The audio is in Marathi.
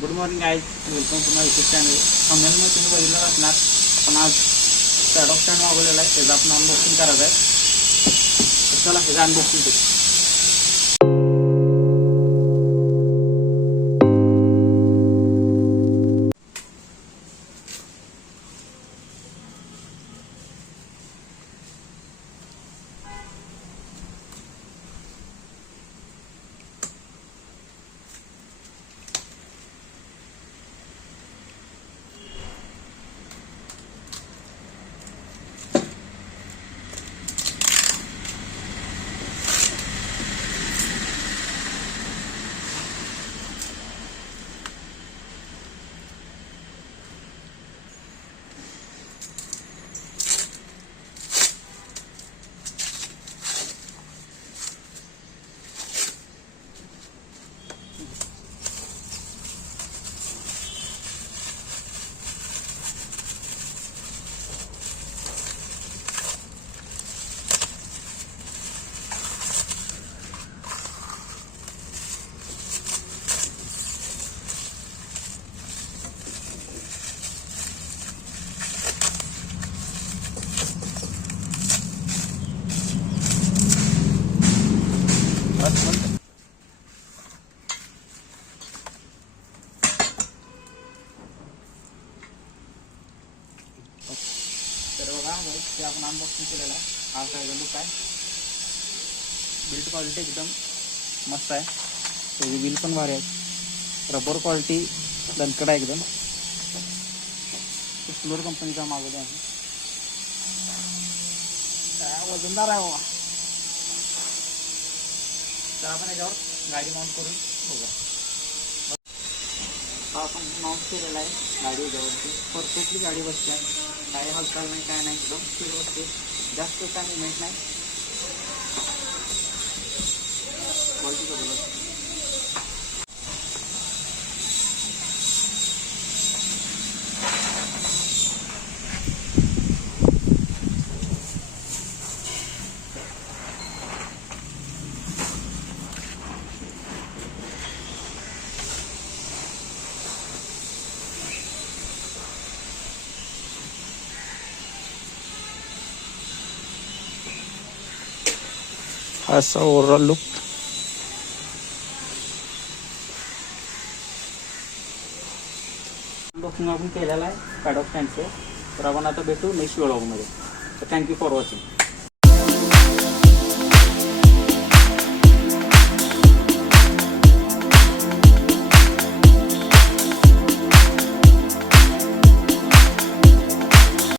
Good morning guys, welcome to my YouTube channel. थंबनेलमध्ये तुम्ही बघितलं असणार, पण आज शॅडो स्टँड मागवलेला आहे, त्याचं आपण अनबॉक्सिंग करायचं आहे. चला त्याचं अनबॉक्सिंग करू. तर बघा ते आपण अनबॉक्सिंग केलेलं आहे. हा साईडचा लुक आहे. बिल्ड क्वालिटी एकदम मस्त आहे. त्याची बिल पण भारी आहे. रबर क्वालिटी दणकट आहे एकदम. फ्लोर कंपनीचा मागवला आहे. काय वजनदार आहे बाबा. तर आपण याच्यावर गाडी माउंट करून बघा. हा आपण माउंट केलेला आहे गाडी याच्यावरती. परफेक्टली गाडी बसते आहे. काही हालचाल नाही, काय नाही, एकदम स्पीड बसते. जास्त काय मुवमेंट नाही. क्वालिटी बघा. असा ओव्हरऑल लुक. अनबॉक्सिंग आपण केलेला आहे शॅडो स्टँडचं. तर आपण आता भेटू नेक्स्ट व्लॉगमध्ये. तर थँक्यू फॉर वॉचिंग.